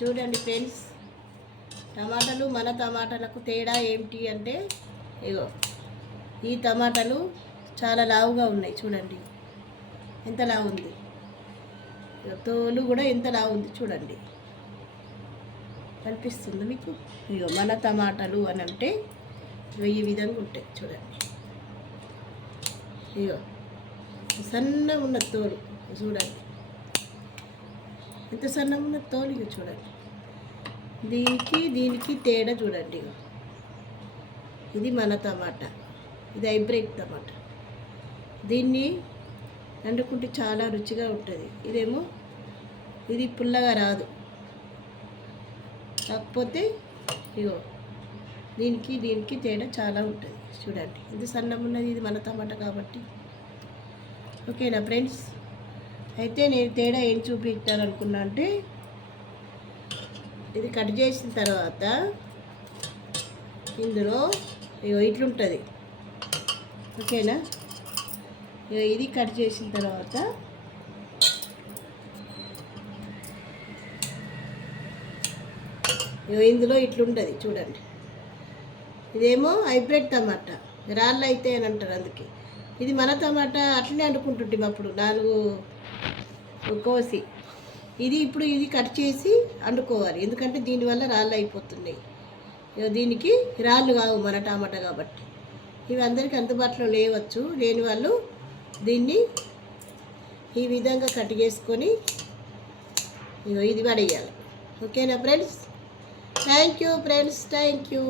చూడండి ఫ్రెండ్స్, టమాటాలు మన టమాటాలకు తేడా ఏమిటి అంటే, ఇగో ఈ టమాటాలు చాలా లావుగా ఉన్నాయి. చూడండి ఎంత లావు ఉంది, తోలు కూడా ఎంత లావు ఉంది చూడండి. కనిపిస్తుంది మీకు? ఇగో మన టమాటాలు అని అంటే ఈ విధంగా ఉంటాయి చూడండి. ఇగో సన్నగా ఉన్న తోలు చూడండి, ఎంత సన్నగా ఉన్న తోలు. ఇక చూడండి, దీనికి తేడా చూడండి. ఇది మన టమాటా, ఇది హైబ్రిడ్ టమాటా. దీన్ని వండుకుంటే చాలా రుచిగా ఉంటుంది. ఇదేమో ఇది పుల్లగా రాదు, కాకపోతే ఇగో దీనికి తేడా చాలా ఉంటుంది. చూడండి ఎంత సన్నం ఉన్నది. ఇది మన టమాటా కాబట్టి. ఓకేనా ఫ్రెండ్స్? అయితే నేను తేడా ఏం చూపించాలనుకున్నా అంటే, ఇది కట్ చేసిన తర్వాత ఇందులో ఇగో ఇట్లుంటుంది. ఓకేనా? ఇది కట్ చేసిన తర్వాత ఇందులో ఇట్లుంటుంది చూడండి. ఇదేమో హైబ్రిడ్ టమాటా, రాళ్ళు అయితే అని అంటారు, అందుకే. ఇది మన టమాటా అట్లనే అనుకుంటుంటాం అప్పుడు 4 కోసి. ఇది కట్ చేసి వండుకోవాలి, ఎందుకంటే దీనివల్ల రాళ్ళు అయిపోతున్నాయి. దీనికి రాళ్ళు కావు మన టమాటా కాబట్టి. ఇవి అందరికీ అందుబాటులో లేవచ్చు, లేని వాళ్ళు దీన్ని ఈ విధంగా కట్ చేసుకొని ఇది పడేయాలి. ఓకేనా friends? Thank you friends, thank you.